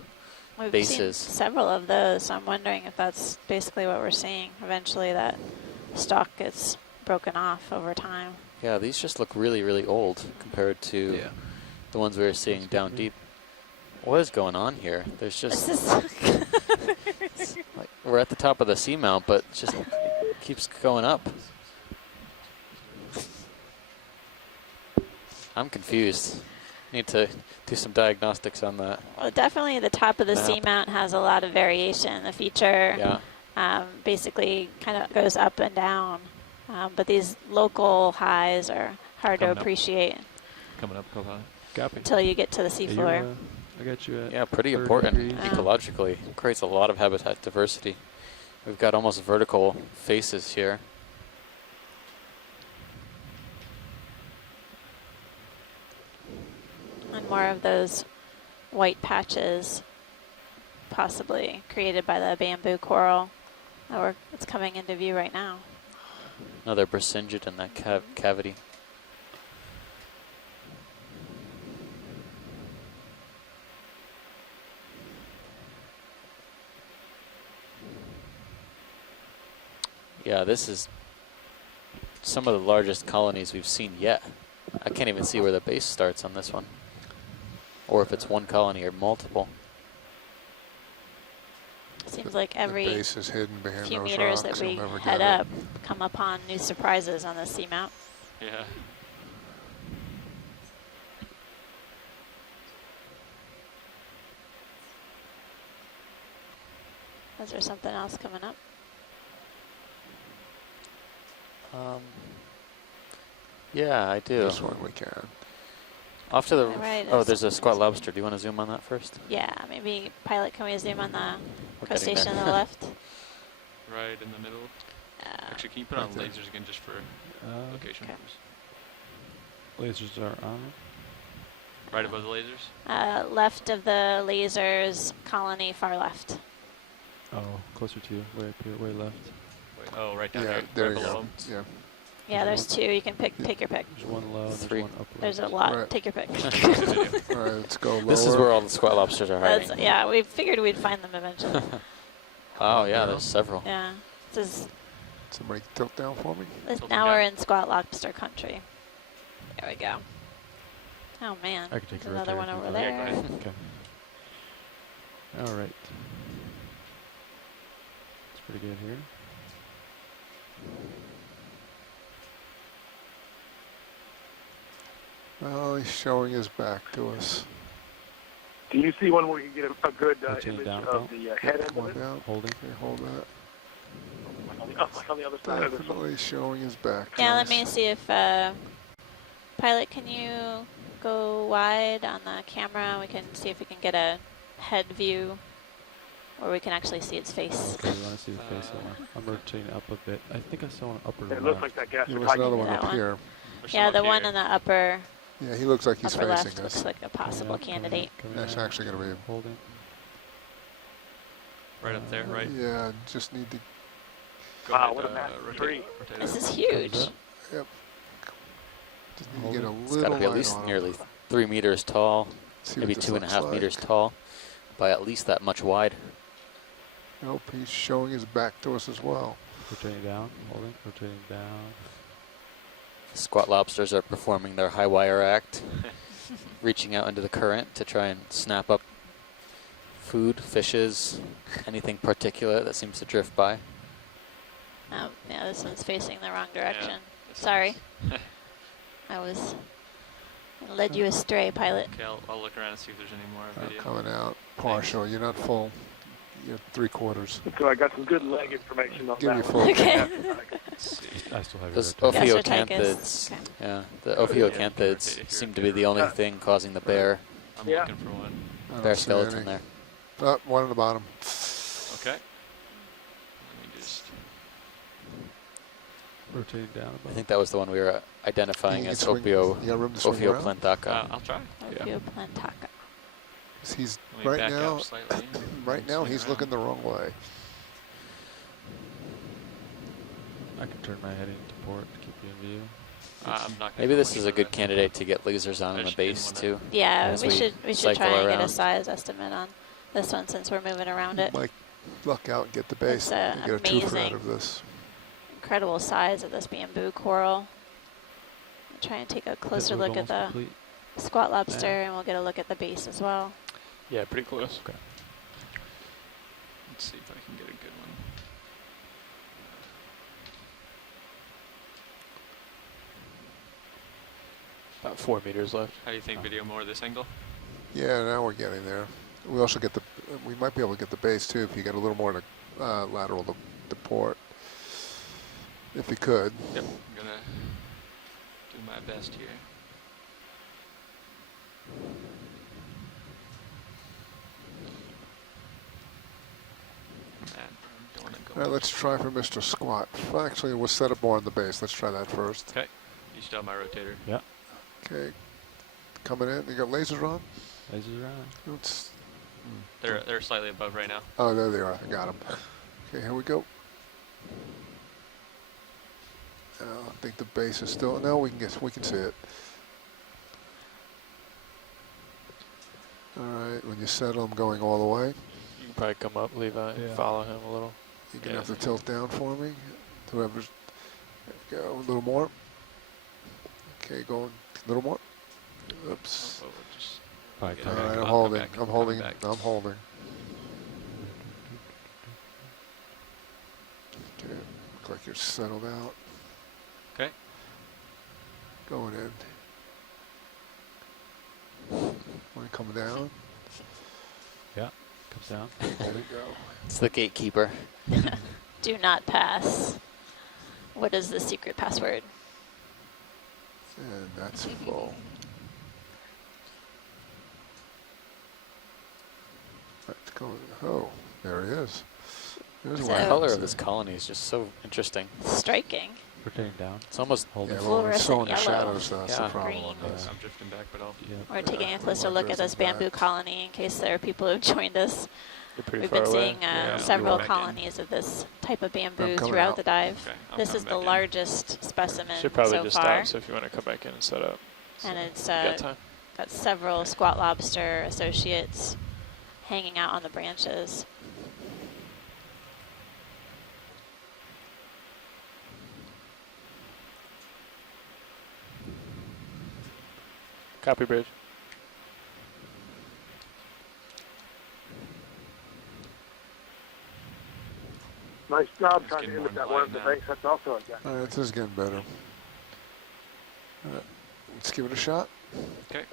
We've Bases. seen several of those, so I'm wondering if that's basically what we're seeing. Eventually that stalk gets broken off over time. Yeah, these just look really, really old compared to Yeah. the ones we were seeing Looks down good to me. deep. What is going on here? There's This just is like we're at the top of the seamount, but it just keeps going up. I'm confused. Need to do some diagnostics on that. well, definitely the top of the Map. seamount has a lot of variation. The feature Yeah. basically kind of goes up and down, but these local highs are hard to Coming up. appreciate Coming up, Kohai. Copy. until you get to the Yeah, seafloor. I got you at Yeah, pretty 30 important degrees. ecologically. Creates a lot of habitat diversity. We've got almost vertical faces here. And more of those white patches possibly created by the bamboo coral that's coming into view right now. Another Brisingid in that cavity. Yeah, this is some of the largest colonies we've seen yet. I can't even see where the base starts on this one. Or if it's one colony or multiple. Seems like The every base is hidden behind few those meters rocks. that we You'll never head get it. up, come upon new surprises on the seamount. Yeah. Is there something else coming up? Yeah, I do. This one we can. Off to the Alright, oh, it's- there's a squat lobster. Do you want to zoom on that first? Yeah, maybe pilot, can we zoom on the We're getting crustacean there. on the left? Right in the middle. Uh, Actually, can you put on right there. lasers again just for location okay. purposes? Lasers are on. Right above the lasers? left of the lasers colony, far left. Oh, closer to you. Way up here, way left. Wait, oh, right down Yeah, there. there right you below go. 'em. Yeah. Yeah, there's two. You can take your pick. There's one low and Three. there's one up. There's a left. lot. Right. Take your pick. All right, let's go lower. This is where all the squat lobsters are hiding. Yeah, we figured we'd find them eventually. Oh yeah, there's several. Yeah. This Somebody tilt down for me. is, Tilting now down. we're in squat lobster country. There we go. Oh man, I can take there's it right another there one if over you'd there. like. Okay. All right. It's pretty good here. Well, he's showing his back to us. Do you see one where you can get a good Rotate it image down, of Paul. the head end Come of on it? down. Holding. Okay, hold that. Like on the other side of it. Definitely showing his back to Yeah, us. let me see if pilot, can you go wide on the camera? We can see if we can get a head view where we can actually see its face. Okay, you want to see the face of one. I'm rotating up a bit. I think I saw an upper It left. looks like that gas There is was another hiking. one That up one. here. There's Yeah, some the up one here. in the upper Yeah, he looks like he's upper facing left us. looks like a possible candidate. That's actually going to be. Holding. Right up there, right? Yeah, just need to. Go Wow, ahead, what a massive rotate, tree. rotate This it. is huge. Comes up. Just need to get a It's little got to be at light least on him. nearly 3 meters tall, See maybe what this 2.5 looks like. meters tall, by at least that much wide. Nope, he's showing his back to us as well. Rotating down. Holding. Rotating down. Squat lobsters are performing their high wire act, reaching out into the current to try and snap up food, fishes, anything particulate that seems to drift by. Yeah, this one's facing the wrong direction. this Sorry. one's- I led you astray, pilot. Okay, I'll look around and see if there's any more video. Coming out partial. You're not full. You're 3/4. So I got some good leg information on Give that you one. full. Okay. Let's see. I still have Those your rotation. Ophiocanthids, Okay. yeah, the Yeah, Ophiocanthids if seem you're to be the only Yeah. thing causing the bear I'm Yeah. looking for one. I don't bear see skeleton any. there. Oh, one on the bottom. Okay. Let me just Rotating down I above. think that was the one we were identifying You as can swing- you got room to swing around? Ophioplantaka. I'll try. Opioplantaka. He's Let me right back now. up slightly. Right now, Swing he's around. looking the wrong way. I can turn my head into port to keep you in view. I'm not gonna Maybe go this much is a good further. candidate to get lasers on I the just didn't base wanna- too. Yeah, As we we should cycle try and get a around. size estimate on this one since we're moving around it. Might luck out and get the base. It's, and get a twofer out amazing. of this. Incredible size of this bamboo coral. I'll try and take a closer Pit move look at almost the complete. squat lobster, and we'll get a look at the base as well. Yeah, pretty close. Let's see if I can get a good one. About 4 meters left. How do you think video more this angle? Yeah, now we're getting there. We also get the. We might be able to get the base too if you get a little more to lateral the port. If you could. Yep. I'm gonna do my best here. Man, I don't wanna go All right, much. let's try for Mr. Squat. Well, actually, we'll set up more on the base. Let's try that first. Okay. You still have my rotator. Okay. Coming in. You got lasers on? Lasers around. Let's, They're slightly above right now. oh, there they are. I got them. Okay, here we go. I think the base is still. No, we can see it. All right. When you settle, I'm going all the way. You can probably come up, Levi, and Yeah. follow him a little. You're gonna Yeah. have to tilt down for me. Whoever's. There we go. A little more. Okay, going a little more. Oops. Oh, just Probably get All it coming. right, back. I'm I'll come holding. back. I'm I'll holding. come back. I'm holding. Okay, look like you're settled out. Okay. Going in. When you coming down, Comes down. there you go. It's the gatekeeper. Do not pass. What is the secret password? And that's full. That's going. Oh, there he is. There's So- The one. color of this colony is just so interesting. Striking. Rotating down. It's almost Holding. Yeah, well, we're still in the Fluorescent shadows. That's the Yeah. problem on Green. this. I'm drifting back, but I'll. Yeah. We're taking a Yeah, closer we're look at this drifting back. bamboo colony in case there are people who've joined us. You're pretty We've far been away. seeing Yeah, I'll several go back in. colonies of this type of bamboo coming throughout out. the dive. Okay, I'm This is coming the back in. largest specimen Should probably so just far, stop, so if you want to come back in and set up. and So it's you got time. got several squat lobster associates hanging out on the branches. Copy, bridge. Nice job It's trying to getting image more that one of light the now. base. That's also a guy. All right, this is getting better. All right, let's give it a shot. Okay.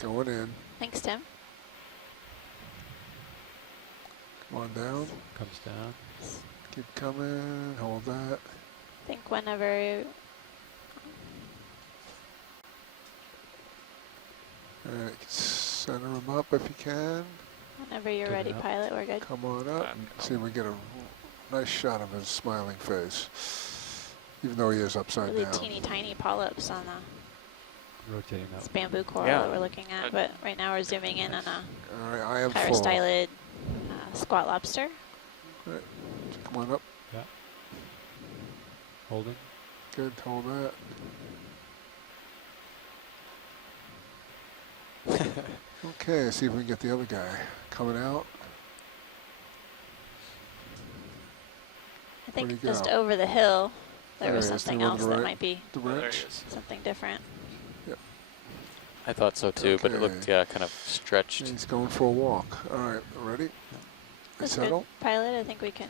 Going in. Thanks, Tim. Come on down. Comes down. Keep coming. Hold that. I think whenever All right, center him up if you can. you're Good ready, enough. pilot, we're good. Come on up. See if we get a nice shot of his smiling face, even though he is upside Really down. teeny tiny polyps on the Rotating up. this bamboo coral Yeah. that we're looking at, but right now we're zooming in on a All right, I am full. pyrostylid squat lobster. Come on up. Holding. Good. Hold that. Okay, see if we can get the other guy coming out. I Where'd think he just go? over the hill there There was he is, something the one else to the that right. might be The Oh, there wrench. he is. something different. I thought so too, but it looked Okay. yeah kind of stretched. He's going for a walk. All right, ready? That's Settle. good, pilot. I think we can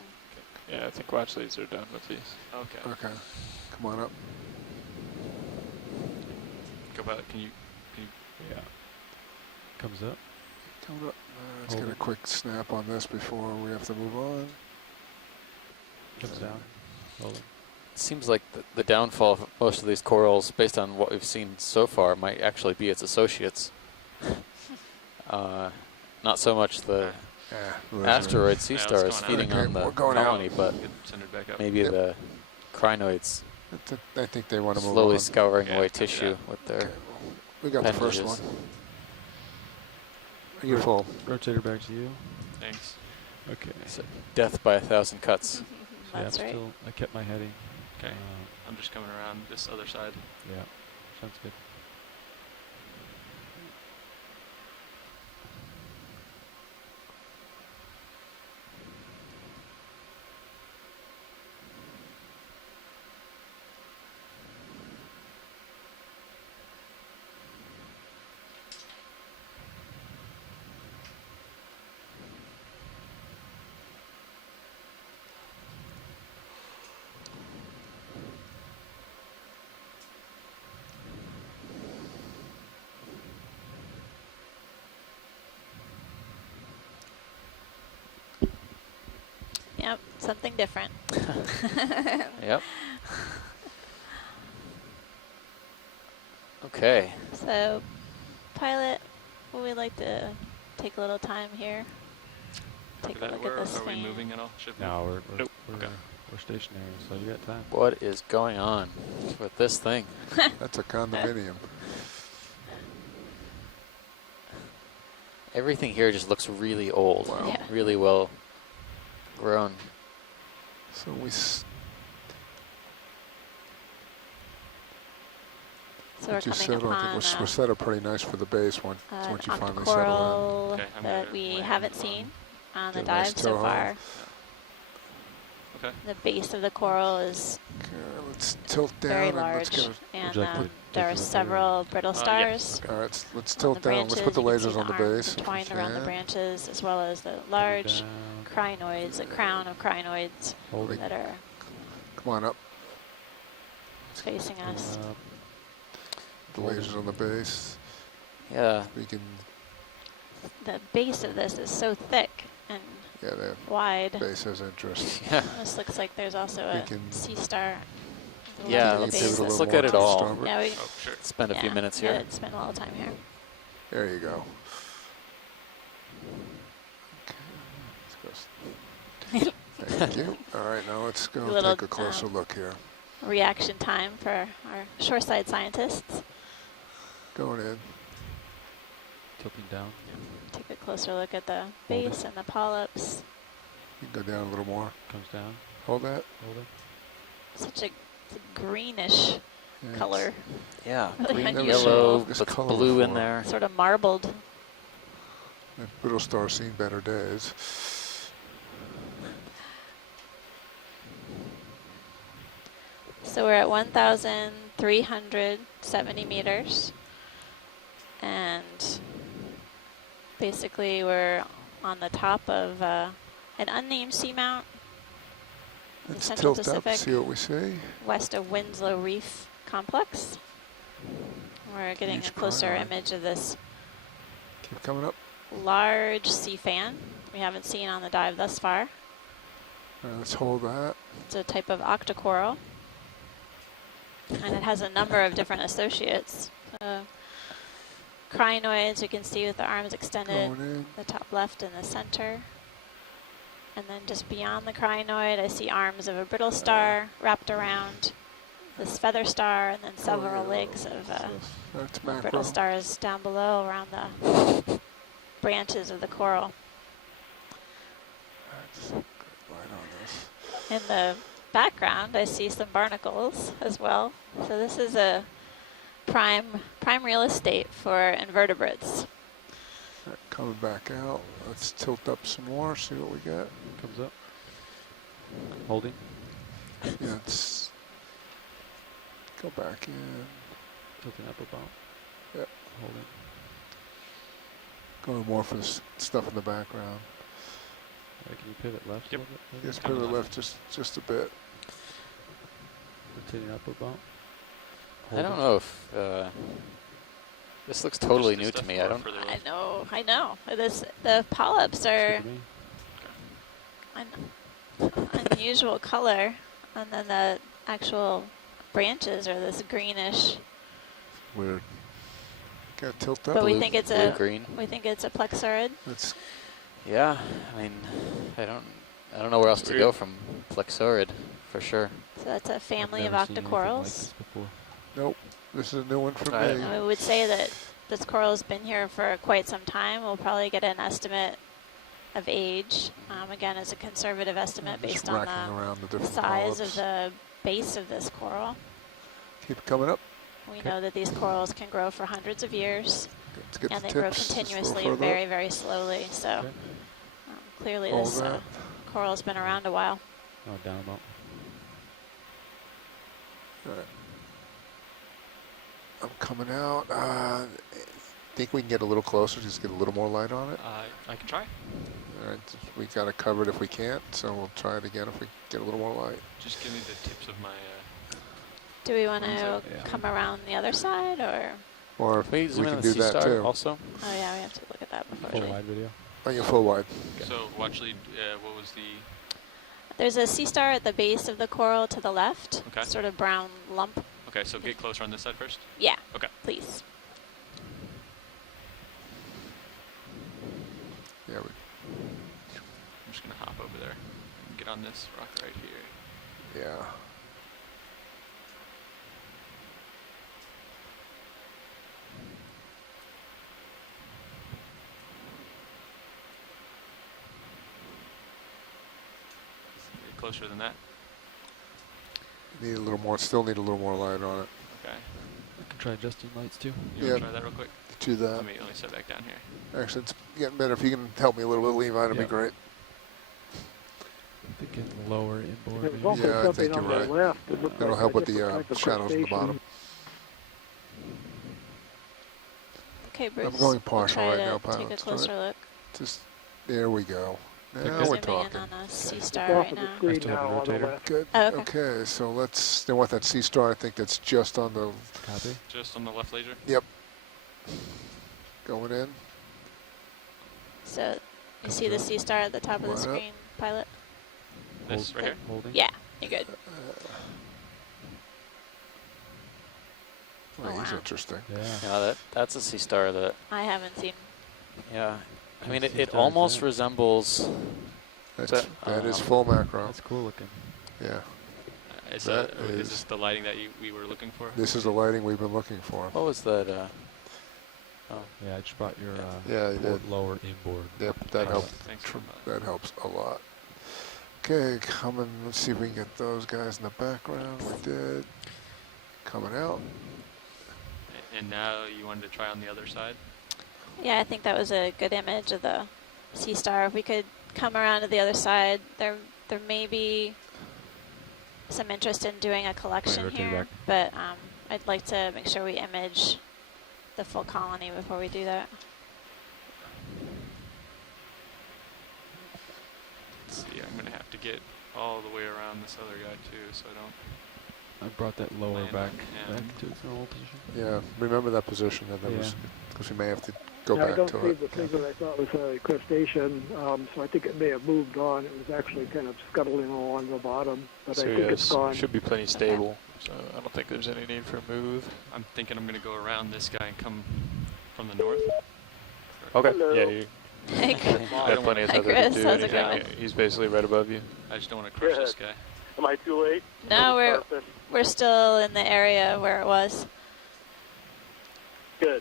Yeah, I think watch leads are done with these. Okay. Okay. Come on up. Go back. Can you? Yeah. Comes up. Coming up. Let's Hold get a it. quick snap on this before we have to move on. Comes down. Hold it. It seems like the downfall of most of these corals, based on what we've seen so far, might actually be its associates. Not so much the asteroid sea Yeah, let's stars go now. feeding Okay, on the we're going out. colony, but Get centered back up. maybe Yep. the crinoids I think they want to move slowly on. scouring Yeah, away copy tissue that. with their Okay, we got the first appendages. one. You're full. Rotator back to you. Thanks. Okay. So death by 1,000 cuts. Yeah, That's right. still, I kept my heading. Okay. I'm just coming around this other side. Yeah. Sounds good. Yep, something different. Yep. Okay. So, pilot, would we like to take a little time here? Take a Copy that. look Where at this are we thing. moving at all? Ship No, Nope. Okay. we're stationary, so you got time. What is going on with this thing? That's a condominium. Everything here just looks really old, Wow. Yeah. really well grown. So we So we're what you coming settled, I upon think we're set up pretty nice for the base once an you finally settle octocoral Okay, I'm that gonna we land haven't on- seen on the Get a nice dive so toe far. hold. Okay. The base of the coral is in. Okay, let's tilt down very and let's large, get and Would you like to there take are a look several brittle yeah. stars. a, all right, let's on tilt the down. Let's put the branches. You lasers can on see the arms base. if we entwined around the can. branches, as well as the large Down. crinoids, a crown of crinoids Hold it. that are Come on up. facing us. Up. The lasers on the base. Yeah. We can, The base of this is so thick and yeah, the wide. base has interest. Yeah. This looks like there's also We a can- sea star. at the Yeah, left of the let's- base. pivot a let's little look more at it to the all. starboard. Yeah, we Oh, sure. Spend a few minutes here. gotta spend a little time here. There you go. Okay, thank you. All right, now let's go Little, take a closer look here. Reaction time for our shoreside scientists. Going in. Tilting down. Take a closer look at the Hold it. base and the polyps. You can go down a little more. Comes down. Hold that. Hold it. Such a greenish Yeah, color, Yeah. Really Green, unusual. yellow, This with color blue in before. there. sort of marbled. That brittle star's seen better days. So we're at 1,370 meters. And basically we're on the top of an unnamed seamount in Let's Central tilt up, Pacific, see what we see. west of Winslow Reef Complex. We're getting Huge a closer crinoid. image of this Keep coming up. large sea fan we haven't seen on the dive thus far. All right, let's hold that. It's a type of octocoral, and it has a number of different associates. Crinoids you can see with the arms extended, Going in. the top left in the center. And then just beyond the crinoid, I see arms of a brittle star wrapped around this feather star, and then several yeah, legs of That's brittle macro. stars down below around the branches of the coral. That's good light on this. In the background, I see some barnacles as well. So this is a prime real estate for invertebrates. All right, coming back out. Let's tilt up some more, see what we got. Comes up. Holding. Yeah, let's go back in. Tilting up about. Yep. Holding. Going more for the stuff in the background. Can you pivot left Yep. a little bit? maybe? Just Coming pivot left. left just a bit. Rotating up a bump. I don't know if this looks totally Just new the to stuff me. or I don't. further I left? know, I know. The polyps Looks are good to me. an unusual color, and then the actual branches are this greenish. Weird. Gotta tilt up. But we Blue- think it's blue a green. we think it's a plexaurid. That's Yeah, I mean, I don't know where else to Weird. go from Plexaurid, for sure. So that's a family I've of never seen anything like octocorals. this before. nope. This is a new one for Alright. me. And we would say that this coral has been here for quite some time. We'll probably get an estimate of age. Again, as a conservative estimate Just based on racking around the the different size polyps. of the base of this coral. Keep it coming up. We know that these corals can grow for hundreds of years, Let's get and the they grow tips just a little continuously and further up. very, very slowly. So Okay. clearly All this that. coral's been around a while. Oh, down a bump. Alright. I'm coming out. Think we can get a little closer, just get a little more light on it. I can try. Alright, we got it covered if we can't, so we'll try it again if we get a little more light. Just give me the tips of my. Do we want to Yeah. come around the other side, or? Or Can we zoom we in can on do the that Sea Star too. also? Oh yeah, we have to look at that before. Full we- wide video. Oh, yeah, full wide. So actually, what was the? There's a sea star at the base of the coral to the left. Okay. Sort of brown lump. Okay, so get closer on this side first. Yeah. Okay. Please. Yeah, I'm just gonna hop over there and get on this rock right here. yeah. Get closer than that. Need a little more, still need a little more light on it. Okay. I can try adjusting lights too. You Yeah. wanna try that real quick? Do that. Let me set back down here. Actually, it's getting better. If you can help me a little bit, Levi, it'd Yeah. be great. I think getting lower inboard. There was maybe. also Yeah, I something think on you're the right. left. It looked That'll like help a with the different type of shadows on the crustacean. bottom. Okay, Bruce. I'm going we'll partial try right to now, take a pilots. closer look. Just, there we go. Now Okay. we're Zooming in talking. on a sea It's star off right of the now. screen still have now a on the rotator. left. Good. Oh, okay. Okay, so let's, they want that sea star. I think that's just on the, Copy. Just on the left laser. going in. So you Come see the through. sea star at the top of the Line up. screen, pilot? This right here. Holding. Yeah, you're good. Well, Oh, he's wow. interesting. Yeah. Yeah, that's a Sea Star that, I haven't seen. yeah. I mean, Sea it Star is almost that. resembles, That is full macro. That's cool looking. Yeah. Is, That is is- this the lighting that we were looking for? This is the lighting we've been looking for. what was that? Yeah, I just brought your Yeah, you board did. lower inboard. Yep, that helps. Thanks Tr- very much. That helps a lot. Okay, coming. Let's see if we can get those guys in the background. We did. Coming out. And now you wanted to try on the other side? Yeah, I think that was a good image of the sea star. If we could come around to the other side, there may be some interest in doing a collection rotate here, back. but I'd like to make sure we image the full colony before we do that. Let's see, I'm gonna have to get all the way around this other guy too, so I don't. I brought that lower Land back, on him. back to its normal position. Yeah, remember that position. That Yeah. was because we may have to go Yeah, I back don't to see it. the thing that I thought was a crustacean, so I think it may have moved on. It was actually kind of scuttling along the bottom, but I So think yeah, it's gone. should be plenty stable. So I don't think there's any need for a move. I'm thinking I'm gonna go around this guy and come from the north. Okay. Hello. Yeah, you Hey, got plenty of Hi, tether to Chris. do How's it anything. going? He's basically right above you. I just don't want to crush this guy. Am I too late? no, we're still in the area where it was. Good.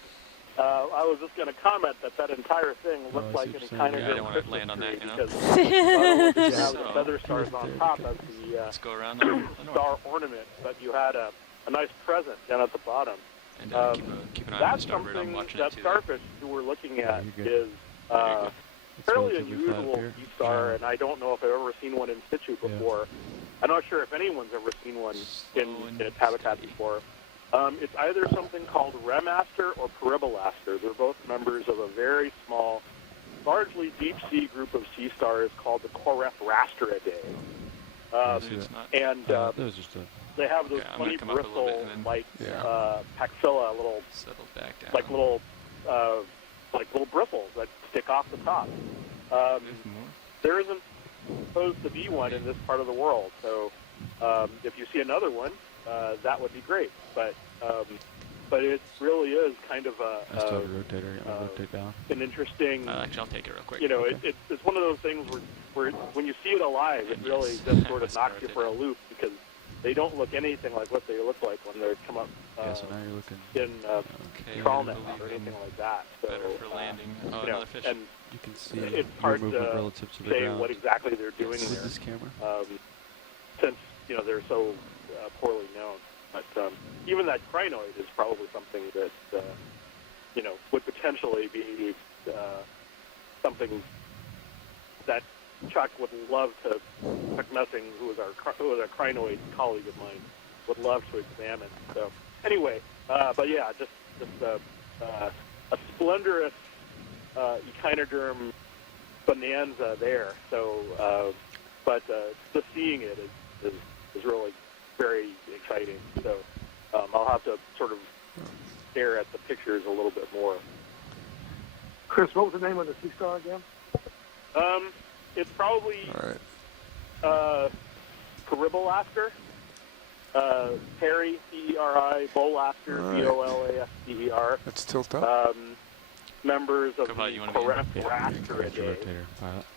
I was just going to comment that entire thing looked I like see what an you're kind saying. of Yeah, I don't wanna land on that, you know? because you have So- the feather stars on top as the Let's go around the north. star ornament, but you had a nice present down at the bottom. And keep an eye on the That's starboard. I'm something watching that it too. starfish you were looking at you're good. is It's fairly relatively flat up unusual here. sea star, Yeah. and I don't know if I've ever seen one in situ Yeah. before. I'm not sure if anyone's ever seen one Slow in and its habitat steady. before. It's either something called Remaster or Peribalaster. They're both members of a very small largely deep sea group of sea stars called the Corephrastridae. see that. And that was just a they have those Okay, I'm gonna funny come up a little bit bristle, and then- like Yeah. paxilla, little Settle back down. like little bristles that stick off the top. There's more. There isn't supposed to be one in this part of the world, so if you see another one, that would be great. But it really is kind of I still have a rotator. I'm gonna rotate down. an interesting. Actually, I'll take it real quick. You know, Okay. it's one of those things where when you see it alive, it really Yes. just sort of Let's knocks you rotate for a it. loop because they don't look anything like what they look like when they come up Yeah, so now you're looking. in Okay. trawl I net believe or anything I'm like that. So, better for landing. Oh, you know, another fish. and You can see it's your hard movement to relative to the say ground. what exactly they're doing With there, this camera. since they're so poorly known. But even that crinoid is probably something that would potentially be something that Chuck would love to. Chuck Messing, who was a crinoid colleague of mine, would love to examine. So anyway, but yeah, just a splendorous echinoderm bonanza there. So, but just seeing it is really very exciting. So I'll have to sort of stare at the pictures a little bit more. Chris, what was the name of the sea star again? It's probably All right. Peribolaster. Perry, P-E-R-I, Bolaster, All right. B-O-L-A-S-T-E-R. Let's tilt up. Members of Come on, the you wanna be in? Corephrastridae. Rotator.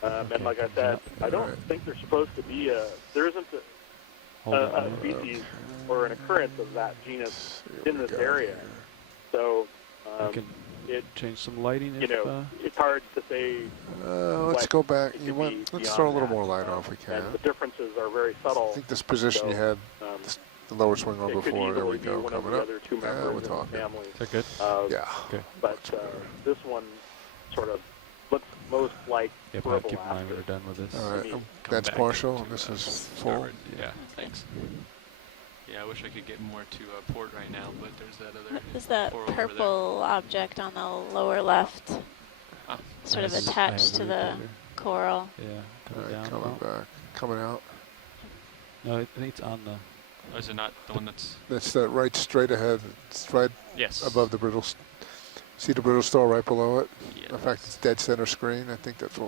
Pilot. And like I said, I don't Alright. think there's supposed to be there isn't Hold a on. species or an occurrence of that genus Let's see in what we this got area. here. So I can it change some lighting if. it's hard to say. Let's what go back. it You could want? be Let's beyond throw a little that. more light on if we can. And the differences are very I subtle. think this position you So, had um, the lower swing on it could before. There easily we be go. one of Coming the up. other two Yeah, members we're of the talking. family. Is that good? Yeah. Okay. But Much better. this one sort of looks most like Yeah, Pat, keep in mind Peribolaster. when we're done with this. All right. Come That's back partial, to, and this is full. starboard. Yeah, thanks. Yeah, I wish I could get more to port right now, but there's that other What is that coral over there. purple object on the lower left? Ah, Sort of I have attached a to the rotator. coral. Yeah, All coming right, down. a coming bump. back. Coming out. No, I think it's on the. Oh, is it not the one that's... That's that right straight ahead. It's right Yes. above the brittle. See the brittle star right below it? Yeah. In fact, it's dead center screen. I think that's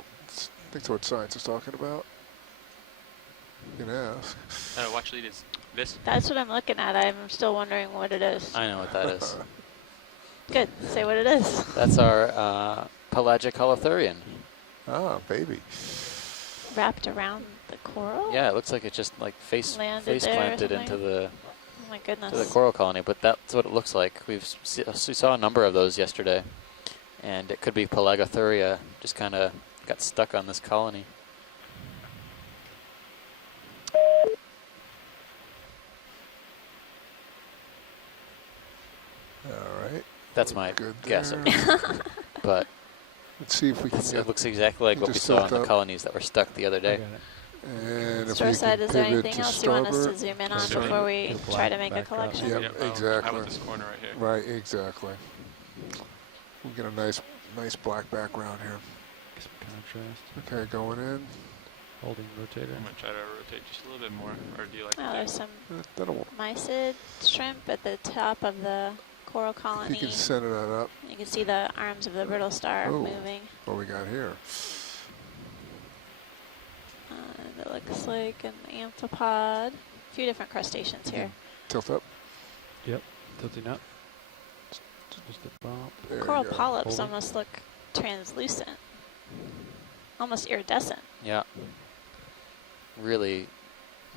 what science is talking about. You can ask. Oh, actually, it is this. That's what I'm looking at. I'm still wondering what it is. I know what that is. Good. Say what it is. That's our pelagic holothurian. Ah, baby. Wrapped around the coral? Yeah, it looks like it just like face Landed face there or planted into something? the Oh my to the goodness. coral colony, but that's what it looks like. We saw a number of those yesterday, and it could be Pelagothuria just kind of got stuck on this colony. All right. That's my Good guess, there. but Let's see if we can it get. looks exactly like you what we just saw in tilt the up. colonies that were stuck the other I day. got it. And if we Shoreside, can is there pivot anything to else you want us to starboard. zoom in on Sorry. before we Get the try to black make a back up. collection? Yep, How exactly. about this corner right here? Right, exactly. We get a nice black background here. Get some contrast. Okay, going in. Holding rotator. I'm going to try to rotate just a little bit more, or do you like Oh, there's some That'll work. mysid shrimp at the top of the coral If you colony. can center that up. You can see the arms of the brittle star Oh. moving. What we got here? And it looks like an amphipod. A few different crustaceans here. Tilt up. Yep. Tilting up. Just a bump. There Coral you go. polyps Hold it. almost look translucent. Almost iridescent. Yeah. Really,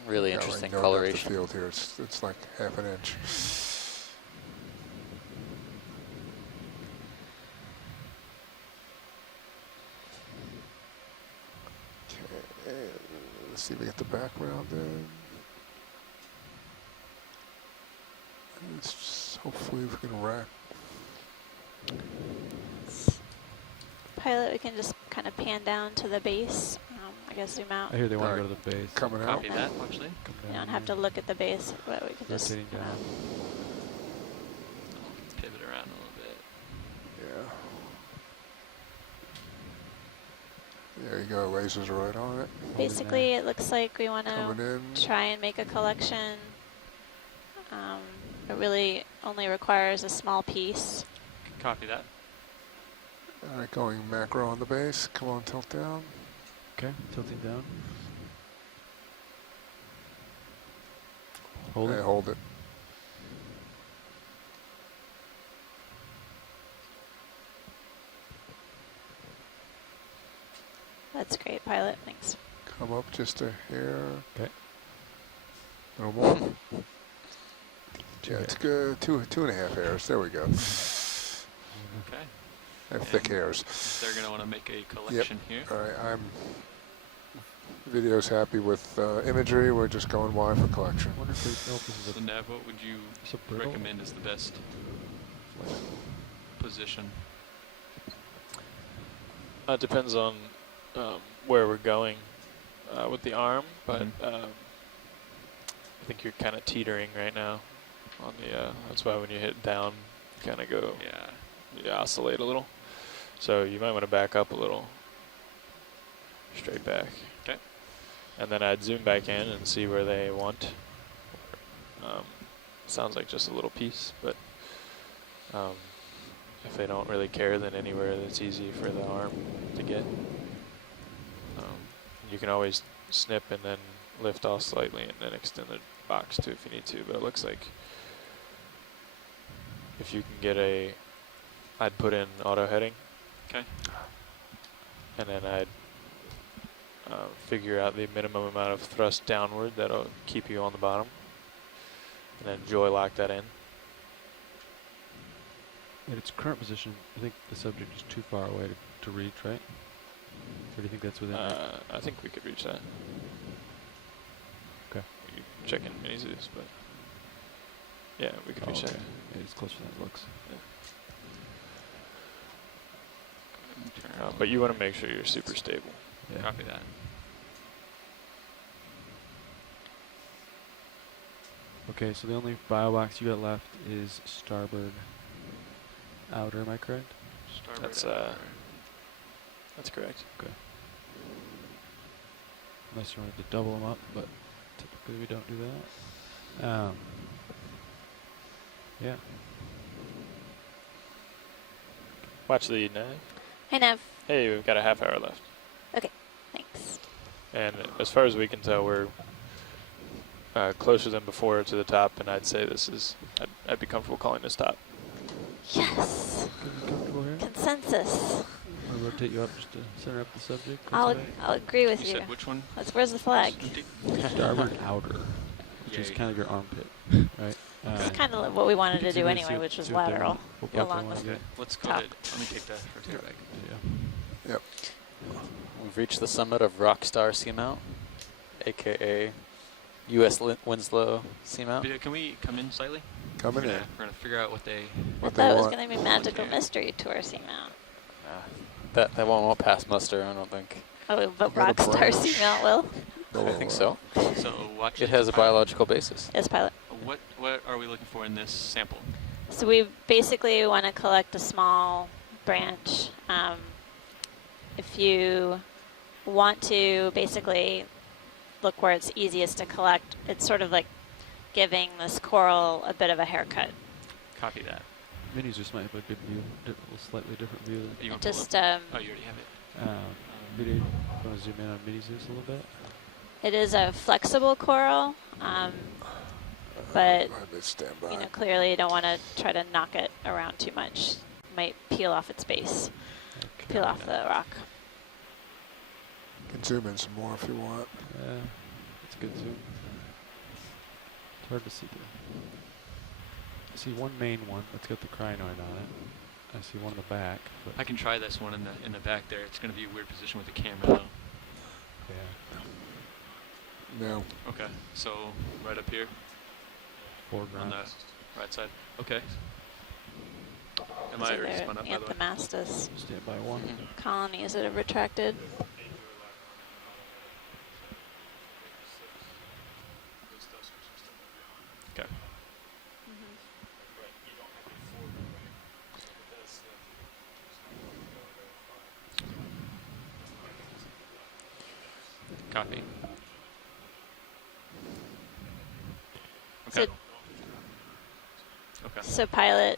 really Yeah, interesting right, no depth of coloration. field here. It's like half an inch. Okay, let's see if we get the background in. Let's just hopefully we can rack. Pilot, we can just kind of pan down to the base. I guess zoom out. I hear they want to Alright. go to the base. Coming out. Copy that, actually. Come You down don't have here. to look at the base, but we can just Rotating down. Pivot around a little bit. Yeah. There you go, lasers are right on it. Basically, it looks like we want Coming to in. try and make a collection. It really only requires a small piece. Copy that. All right, going macro on the base. Come on, tilt down. Okay, tilting down. Hold Hey, it. hold it. That's great, pilot. Thanks. Come up just a hair. Okay. No more. Yeah, it's good. Two and a half hairs. There we go. Okay. I have thick hairs. They're going to want to make a collection here. All right, video's happy with imagery. We're just going wide for collection. I wonder if they know if this is So Nav, what would you a brittle? recommend is the best position? It depends on where we're going with the arm, but I think you're kind of teetering right now on the, that's why when you hit down, you kind of go, you oscillate a little. So you might want to back up a little, straight back. Okay. And then I'd zoom back in and see where they want. Sounds like just a little piece, but if they don't really care, then anywhere that's easy for the arm to get. You can always snip and then lift off slightly and then extend the box too if you need to, but it looks like if you can get I'd put in auto heading. Okay. And then I'd figure out the minimum amount of thrust downward that'll keep you on the bottom. And then joy lock that in. At its current position, I think the subject is too far away to reach, right? Or do you think that's within I think we could reach that. Okay. You check in mini zoos, but yeah, we could reach that. Yeah, it's closer than it looks. But you want to make sure you're super stable. Yeah. Copy that. Okay, so the only box you got left is starboard outer, am I correct? Starboard That's outer. that's correct. Okay. Unless you wanted to double them up, but typically we don't do that. Yeah. Watch the nav. Hey, Nev. Hey, we've got a half hour left. Okay, thanks. And as far as we can tell, we're closer than before to the top, and I'd say this is, I'd be comfortable calling this top. Yes. Comfortable here? Consensus. I'll rotate you up just to center up the subject. I'll agree with You you. said which one? Where's the flag? Starboard outer, which is Yay. kind of your armpit, right? It's kind of what we wanted you to can do zoom in and see anyway, what- which was see what they lateral, want- what boat they along wanna with get. Let's go top. ahead. Let me take that rotator back. Yeah. We've reached the summit of Rockstar Seamount, aka U.S. Winslow Seamount. Video, can we come in slightly? Coming in. We're gonna figure out what they. I What thought they it was want. going to be Magical Mystery Tour Seamount. That won't pass muster, I don't think. Oh, but Got a Rockstar branch. Seamount will. I think so. So watch. It has a biological basis. Yes, pilot. What are we looking for in this sample? So we basically want to collect a small branch. If you want to basically look where it's easiest to collect, it's sort of like giving this coral a bit of a haircut. Copy that. Minis just might have a good view, a slightly different view You want Just oh, you already have it. than video. Want to zoom in on minis just a little bit? it is a flexible coral, but Stand by. you know, clearly you don't want to try to knock it around too much. Might peel off its base, Okay. peel off the rock. Can zoom in some more if you want. Yeah, it's a good zoom. It's hard to see through. I see one main one that's got the crinoid on it. I see one in the back. But I can try this one in the back there. It's going to be a weird position with the camera though. yeah, No. Okay, so right up here foreground. on the right side. Okay. Am So I already they're spun up by the way? Anthomastus Stand by one. colonies that have retracted. Okay. Copy. So- Okay. Okay. So pilot